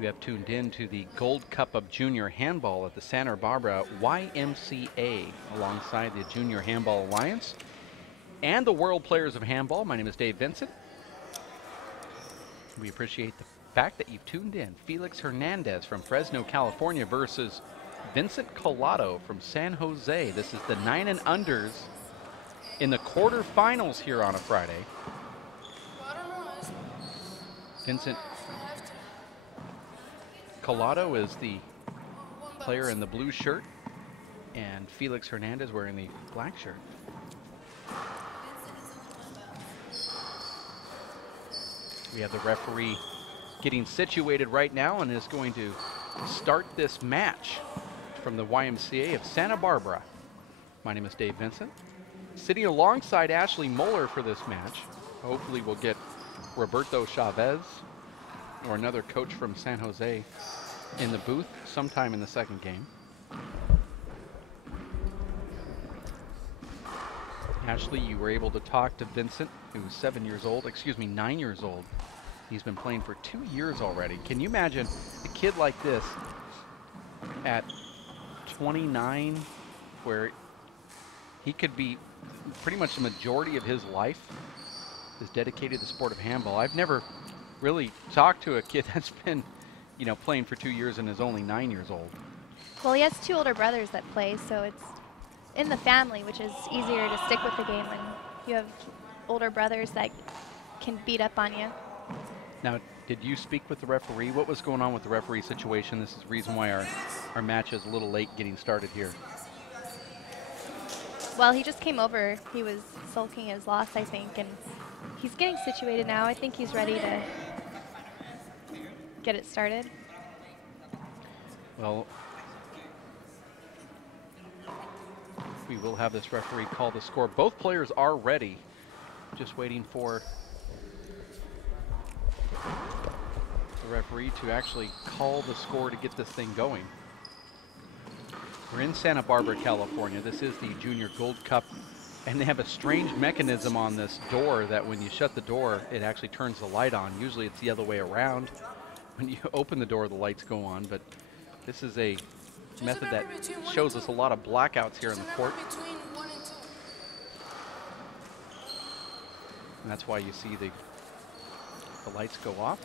You have tuned in to the Gold Cup of Junior Handball at the Santa Barbara YMCA alongside the Junior Handball Alliance and the World Players of Handball. My name is Dave Vincent. We appreciate the fact that you've tuned in. Felix Hernandez from Fresno, California versus Vincent Collado from San Jose. This is the 9 and unders in the quarterfinals here on a Friday. Vincent Collado is the player in the blue shirt, and Felix Hernandez wearing the black shirt. We have the referee getting situated right now and is going to start this match from the YMCA of Santa Barbara. My name is Dave Vincent. Sitting alongside Ashley Moeller for this match. Hopefully we'll get Roberto Chavez or another coach from San Jose in the booth sometime in the second game. Ashley, you were able to talk to Vincent, who's 9 years old. He's been playing for 2 years already. Can you imagine a kid like this at 29, where he could be pretty much the majority of his life is dedicated to the sport of handball? I've never really talked to a kid that's been, playing for 2 years and is only 9 years old. Well, he has 2 older brothers that play, so it's in the family, which is easier to stick with the game when you have older brothers that can beat up on you. Now, did you speak with the referee? What was going on with the referee situation? This is the reason why our match is a little late getting started here. Well, he just came over. He was sulking his loss, I think, and he's getting situated now. I think he's ready to get it started. Well, we will have this referee call the score. Both players are ready. Just waiting for the referee to actually call the score to get this thing going. We're in Santa Barbara, California. This is the Junior Gold Cup, and they have a strange mechanism on this door that when you shut the door, it actually turns the light on. Usually it's the other way around. When you open the door, the lights go on, but this is a method that shows us a lot of blackouts here in the court. And that's why you see the lights go off.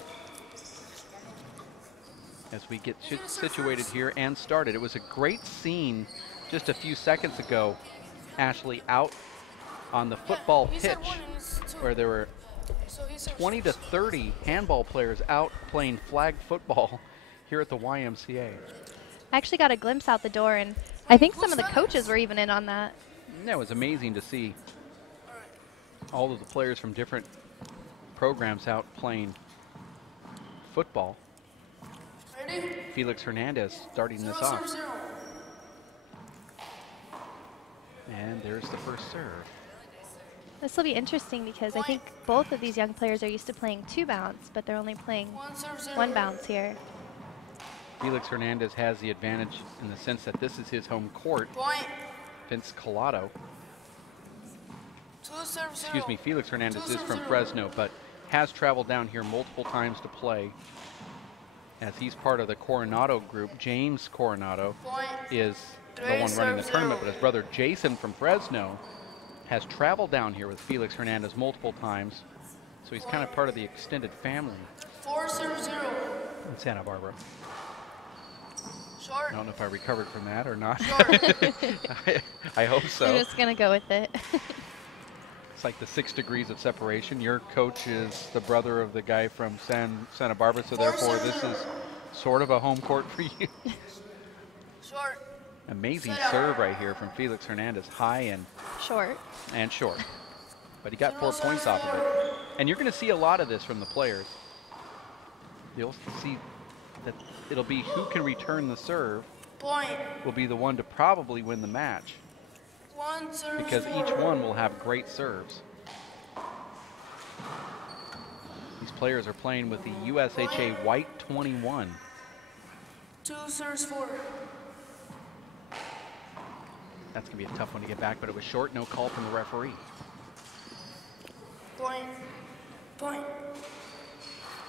As we get situated here and started. It was a great scene just a few seconds ago, Ashley, out on the football pitch where there were 20 to 30 handball players out playing flag football here at the YMCA. I actually got a glimpse out the door, and I think some of the coaches were even in on that. That was amazing to see all of the players from different programs out playing football. Felix Hernandez starting this off. And there's the first serve. This will be interesting because I think both of these young players are used to playing 2 bounce, but they're only playing 1 bounce here. Felix Hernandez has the advantage in the sense that this is his home court. Vince Collado. Felix Hernandez is from Fresno, but has traveled down here multiple times to play, as he's part of the Coronado group. James Coronado is the one running the tournament, but his brother Jason from Fresno has traveled down here with Felix Hernandez multiple times, so he's kind of part of the extended family in Santa Barbara. I don't know if I recovered from that or not. I hope so. We're just going to go with it. It's like the 6 degrees of separation. Your coach is the brother of the guy from Santa Barbara, so therefore this is sort of a home court for you. Amazing serve right here from Felix Hernandez, high and short. But he got 4 points off of it. And you're going to see a lot of this from the players. You'll see that it'll be who can return the serve will be the one to probably win the match, because each one will have great serves. These players are playing with the USHA White 21. 2 serves 4. That's going to be a tough one to get back, but it was short, no call from the referee. Point.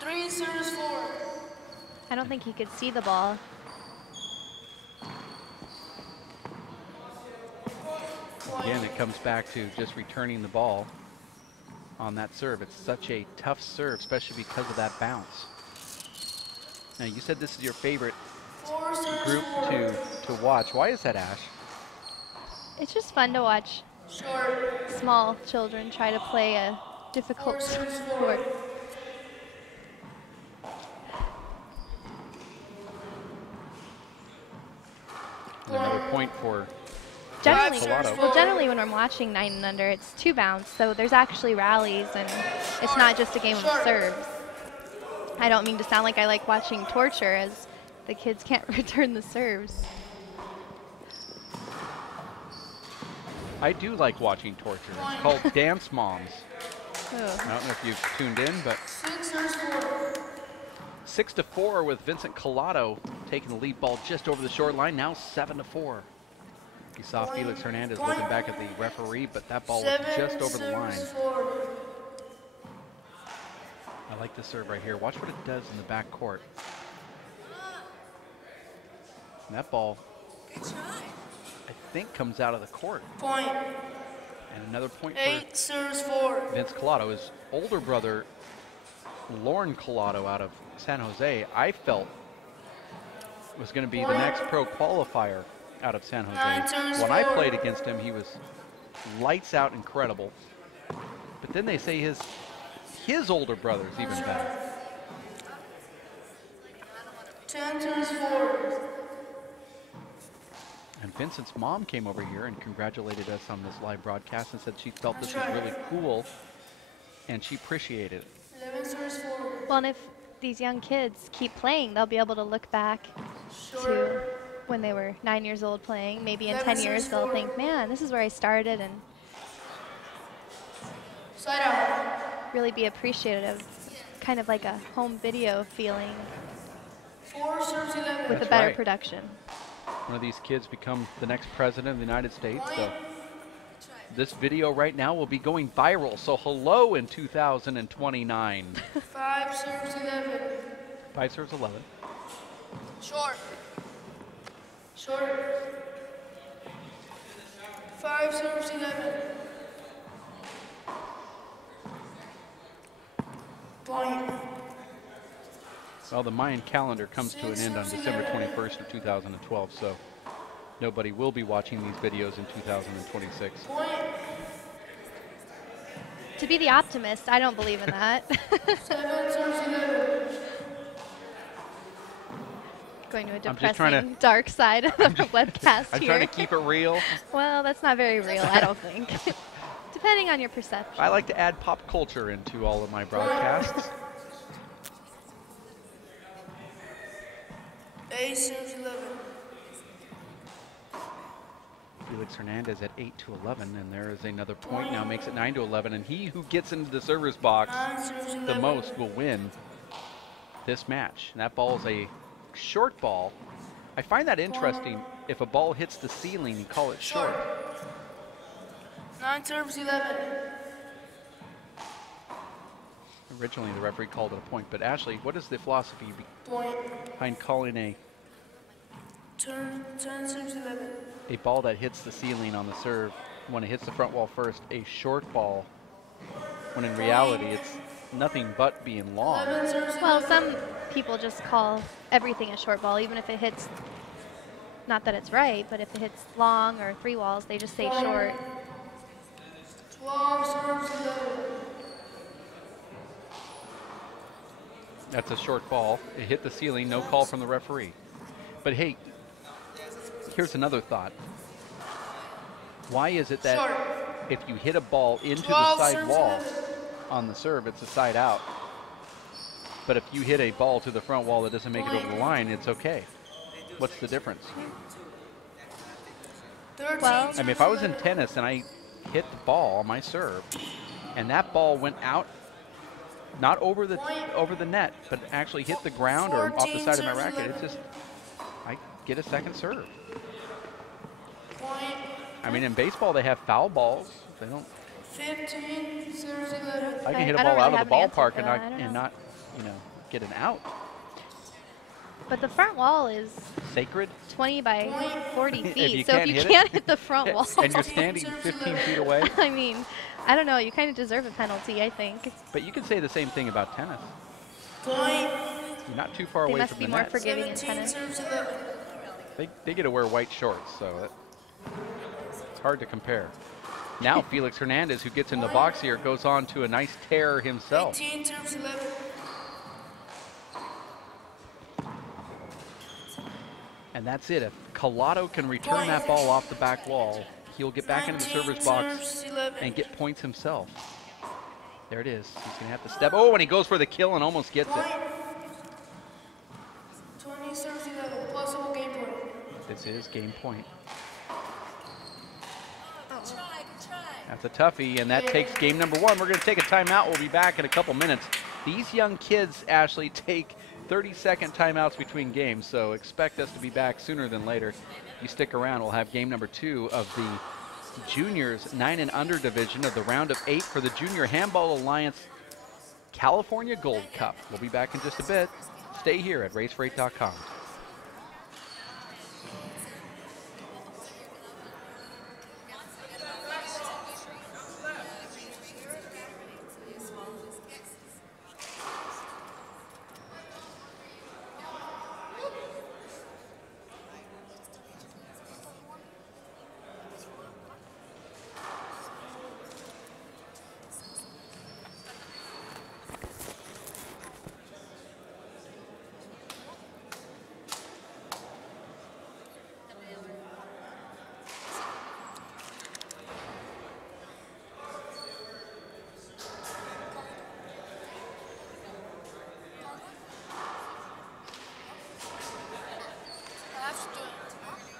3 serves 4. I don't think he could see the ball. Again, it comes back to just returning the ball on that serve. It's such a tough serve, especially because of that bounce. Now, you said this is your favorite 4 serves group 4. to watch. Why is that, Ash? It's just fun to watch Short. small children try to play a 4 difficult serves 4. sport. Another point for Generally, Collado. well, generally when I'm watching 9 and under, it's 2 bounce, so there's actually rallies, and it's not just a game of serves. I don't mean to sound like I like watching torture, as the kids can't return the serves. I do like watching torture. It's called Dance Moms. Oh. I don't know if you've tuned in, but 6 serves 4. 6-4 with Vincent Collado taking the lead ball just over the short line. Now 7-4. You saw Felix Hernandez looking back at the referee, but that ball was just over the line. 4. I like the serve right here. Watch what it does in the back court. And that ball, I think, comes out of the court. Point. And another point 8 serves 4. for Vince Collado. His older brother, Lauren Collado, out of San Jose, I felt was going to be the next pro qualifier out of San Jose. When I played against him, he was lights out incredible. But then they say his older brother's even better. 10 serves 4. And Vincent's mom came over here and congratulated us on this live broadcast and said she felt this was really cool and she appreciated it. 11 serves 4. Well, and if these young kids keep playing, they'll be able to look back to when they were 9 years old playing. Maybe in 10 years they'll think, man, this is where I started, and Side out. really be appreciative. Kind of like a home video feeling 4 serves 11. with That's a better right. production. One of these kids become the next president of the United States. So this video right now will be going viral. So hello in 2029. 5 serves 11. 5 serves 11. Short. Short. 5 serves 11. Point. Well, the Mayan calendar comes to an end on December 21st of 2012, so nobody will be watching these videos in 2026. Point. To be the optimist, I don't believe in that. 7 serves 11. Going to a I'm just trying to- depressing, dark side of the webcast I'm here. trying to keep it real. Well, that's not very real, I don't think. Depending on your perception. I like to add pop culture into all of my broadcasts. 8 serves 11. Felix Hernandez at 8-11, and there is another point now, makes it 9-11, and he who gets into the server's box 9 serves 11. the most will win this match. And that ball is a short ball. I find that interesting. If a ball hits the ceiling, you call it short. 9 serves 11. Originally, the referee called it a point, but Ashley, what is the philosophy Point. behind calling a 10 serves 11. ball that hits the ceiling on the serve, when it hits the front wall first, a short ball, when in reality it's nothing but being long? 11 serves 11. Well, some people just call everything a short ball, even if it hits, not that it's right, but if it hits long or 3 walls, they just say short. 12 serves 11. That's a short ball. It hit the ceiling, no call from the referee. But hey, here's another thought. Why is it that Short. if you hit a ball into the 12 side serves wall 11. on the serve, it's a side out? But if you hit a ball to the front wall that doesn't make it over the line, it's okay. What's the difference? 13 Well- I mean, if I was in tennis and I hit the ball on my serve, and that ball went out, not over the net, but actually hit the ground or off the side of my racket, it's just, I get a second serve. Point. I mean, in baseball, they have foul balls. They don't. 15 serves 11. I can I hit a don't ball really out of have the an answer ballpark for and that. I don't know. not, get an out. But the front wall is Sacred? 20 by 40 If feet. you So if can't you hit it- can't hit the front wall, And you're standing 15 feet away? I mean, I don't know. You kind of deserve a penalty, I think. But you could say the same thing about tennis. Point. You're not too far They away must from be the more net. forgiving in 17 tennis. serves 11. They get to wear white shorts, so it's hard to compare. Now Felix Hernandez, who gets in the box here, goes on to a nice tear himself. 18 serves 11. And that's it. If Collado can return that ball off the back wall, he'll get back into the 19 server's box serves 11. and get points himself. There it is. He's going to have to step. Oh, and he goes for the kill and almost gets Point. it. 20 serves 11. Possible game point. This is game point. That's a toughie, and that takes game number one. We're going to take a timeout. We'll be back in a couple minutes. These young kids, Ashley, take 30-second timeouts between games, so expect us to be back sooner than later. If you stick around, we'll have game number two of the juniors 9 and under division of the round of 8 for the Junior Handball Alliance California Gold Cup. We'll be back in just a bit. Stay here at racerate.com.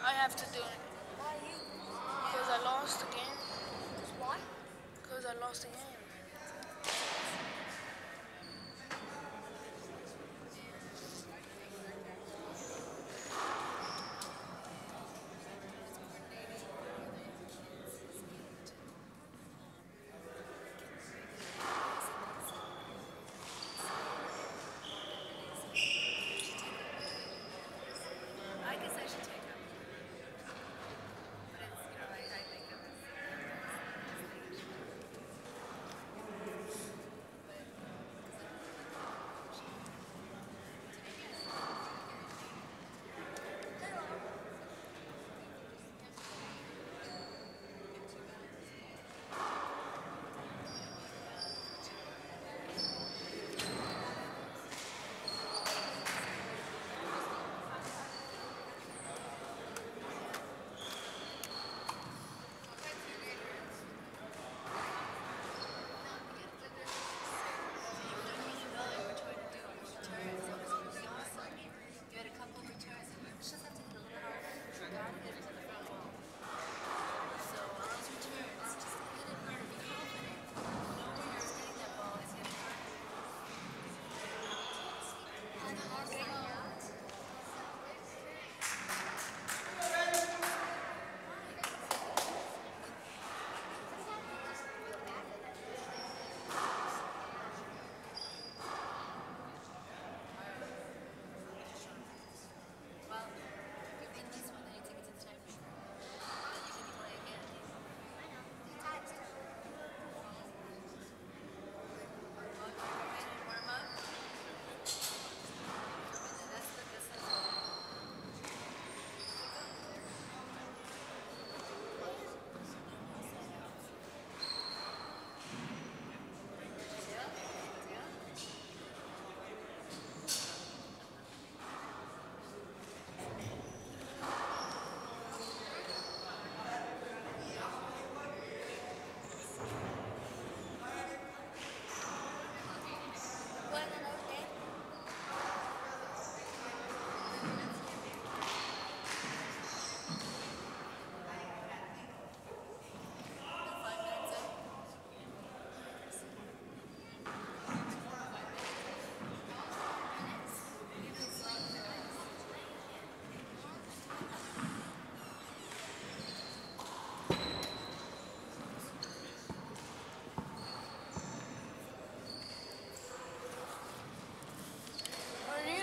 I have to do it. Because I lost the game. Why? Because I lost the game.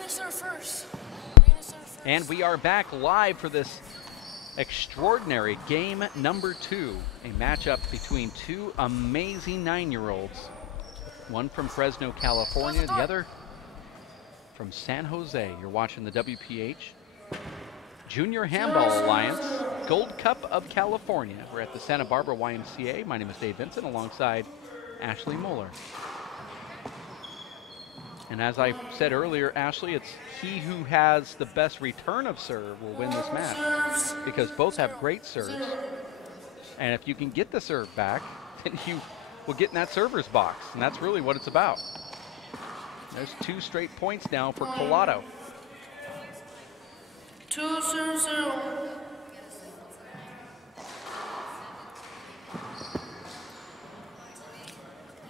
Serve first. And we are back live for this extraordinary game number 2, a matchup between two amazing 9-year-olds. One from Fresno, California, the other from San Jose. You're watching the WPH Junior Handball Alliance Gold Cup of California. We're at the Santa Barbara YMCA. My name is Dave Vincent alongside Ashley Moeller. And as I said earlier, Ashley, it's he who has the best return of serve will win this match because both have great serves. And if you can get the serve back, then you will get in that server's box. And that's really what it's about. There's 2 straight points now for Collado. 2-0.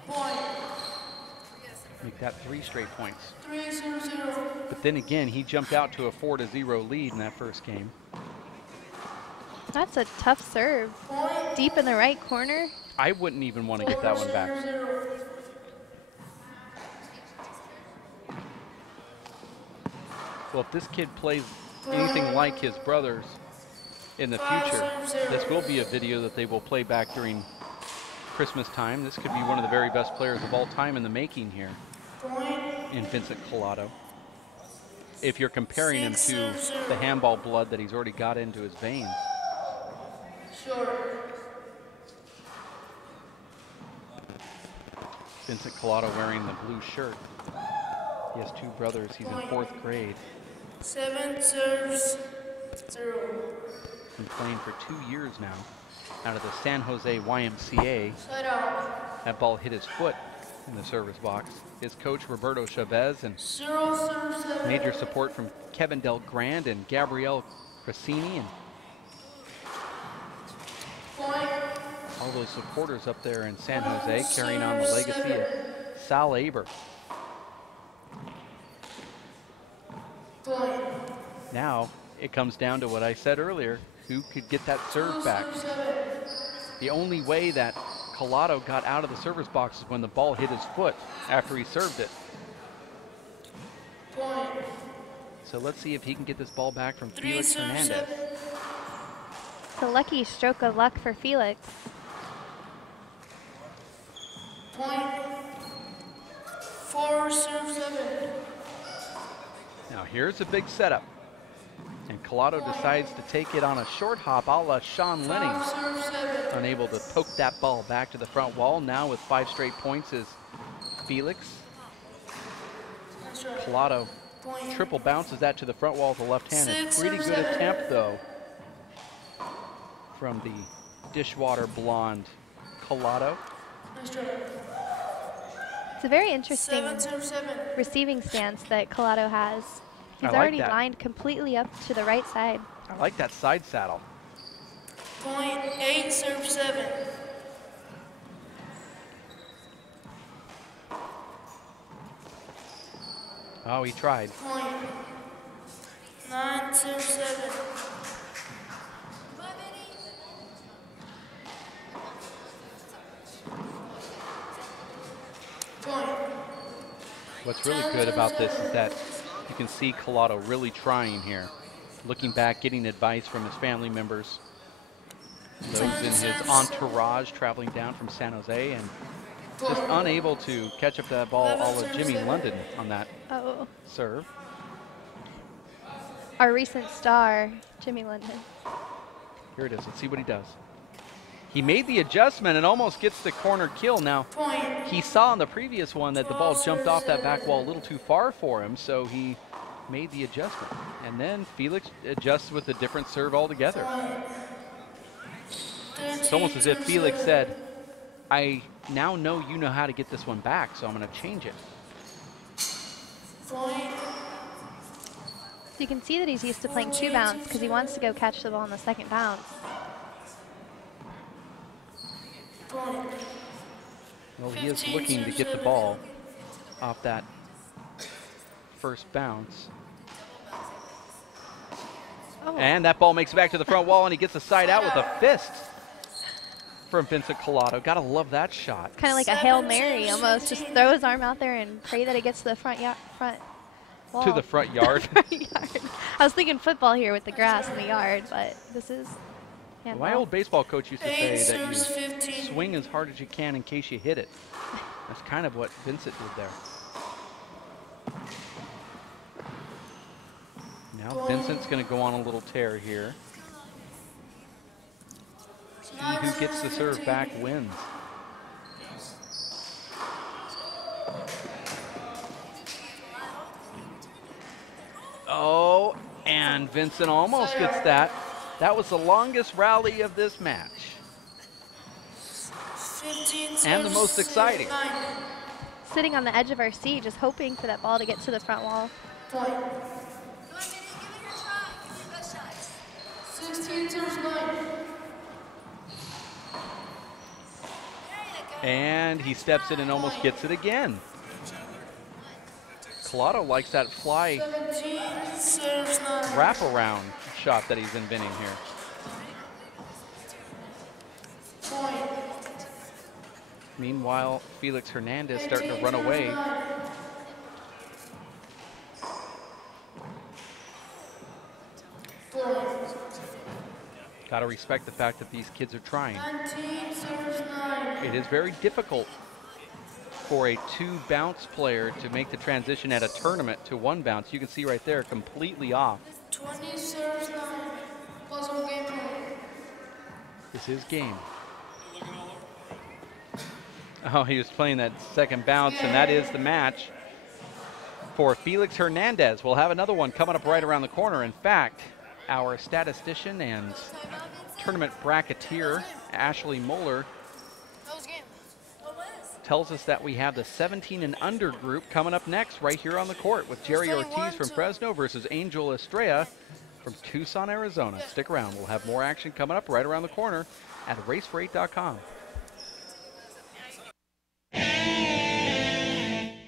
Point. Make that 3 straight points. 3-0. But then again, he jumped out to a 4-0 lead in that first game. That's a tough serve. Deep in the right corner. I wouldn't even want to get that one back. Well, if this kid plays anything like his brothers in the future, this will be a video that they will play back during Christmas time. This could be one of the very best players of all time in the making here in Vincent Collado. If you're comparing him to the handball blood that he's already got into his veins. Vincent Collado wearing the blue shirt. He has 2 brothers. He's in 4th grade. 7 serves 0. Been playing for 2 years now out of the San Jose YMCA. Side out. That ball hit his foot in the service box. His coach, Roberto Chavez, and 0 serves 7. major support from Kevin Del Grand and Gabrielle Cressini and Point. all those supporters up there in San Jose carrying on the legacy of Sal Aber. Point. Now it comes down to what I said earlier, who could get that serve back. The only way that Collado got out of the server's box is when the ball hit his foot after he served it. Point. So let's see if he can get this ball back from Felix Hernandez. It's a lucky stroke of luck for Felix. Point. 4 serves 7. Now here's a big setup. And Collado decides to take it on a short hop a la Sean Lenning. 5 serves 7. Unable to poke that ball back to the front wall. Now with 5 straight points is Felix. Collado triple bounces that to the front wall with the left hand. A pretty good attempt though from the dishwater blonde Collado. It's a very interesting 7 serves 7. receiving stance that Collado has. He's I like already that. lined completely up to the right side. I like that side saddle. Point. 8 serves 7. Oh, he tried. Point. 9 serves 7. Point. What's really good about this is that you can see Collado really trying here. Looking back, getting advice from his family members. Those in his entourage traveling down from San Jose and just unable to catch up to that ball a la Jimmy London on that Oh, serve. our recent star, Jimmy London. Here it is. Let's see what he does. He made the adjustment and almost gets the corner kill. Now, Point. he saw on the previous one that the ball jumped off that back wall a little too far for him, so he made the adjustment. And then Felix adjusts with a different serve altogether. It's almost as if Felix said, I now know you know how to get this one back, so I'm going to change it. Point. So you can see that he's used to playing 2 bounce because he wants to go catch the ball in the second bounce. Point. Well, he is looking to get the ball off that first bounce. Oh, And that ball makes it back to the front wall, and he gets a side out with a fist from Vincent Collado. Gotta love that shot. kind of like a Hail Mary almost. Just throw his arm out there and pray that it gets to the front. wall. To the front yard. Front yard. I was thinking football here with the grass in the yard, but this is handball. My old baseball coach used to say that you serves 15. swing as hard as you can in case you hit it. That's kind of what Vincent did there. Now Vincent's going to go on a little tear here. See who gets the serve back wins. Oh, and Vincent almost gets that. That was the longest rally of this match. 15 And the serves most exciting. 9. Sitting on the edge of our seat, just hoping for that ball to get to the front wall. Point. 16 serves 9. And he steps in and almost gets it again. Collado likes that fly 17 serves 9. wraparound shot that he's inventing here. Point. Meanwhile, Felix Hernandez starting to run away. Got to respect the fact that these kids are trying. 19 serves 9. It is very difficult for a 2-bounce player to make the transition at a tournament to 1 bounce. You can see right there, completely off. 20 serves 9. Plus 1 game point. It's his game. Oh, he was playing that second bounce, and that is the match for Felix Hernandez. We'll have another one coming up right around the corner. In fact, our statistician and tournament bracketeer, Ashley Moeller, That was game. tells us that we have the 17 and under group coming up next right here on the court with Jerry Ortiz from Fresno versus Angel Estrella from Tucson, Arizona. Stick around. We'll have more action coming up right around the corner at racefor8.com.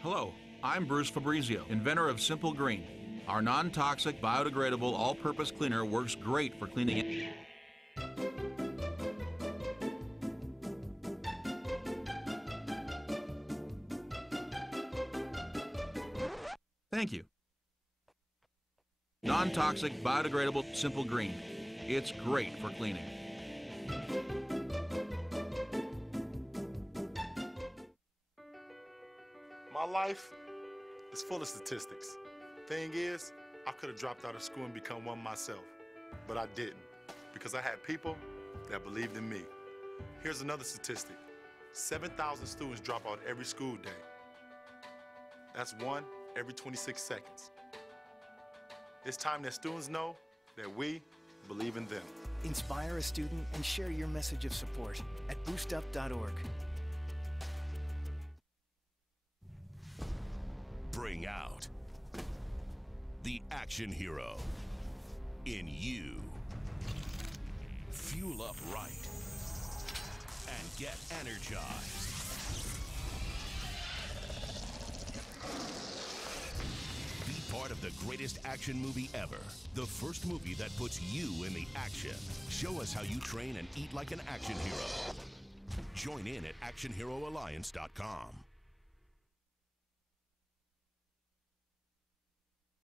Hello, I'm Bruce Fabrizio, inventor of Simple Green. Our non-toxic, biodegradable, all-purpose cleaner works great for cleaning. Thank you. Non-toxic, biodegradable, Simple Green. It's great for cleaning. My life is full of statistics. Thing is, I could have dropped out of school and become one myself, but I didn't because I had people that believed in me. Here's another statistic. 7,000 students drop out every school day. That's 1 every 26 seconds. It's time that students know that we believe in them. Inspire a student and share your message of support at boostup.org. Bring out the action hero in you. Fuel up right and get energized. Be part of the greatest action movie ever. The first movie that puts you in the action. Show us how you train and eat like an action hero. Join in at actionheroalliance.com.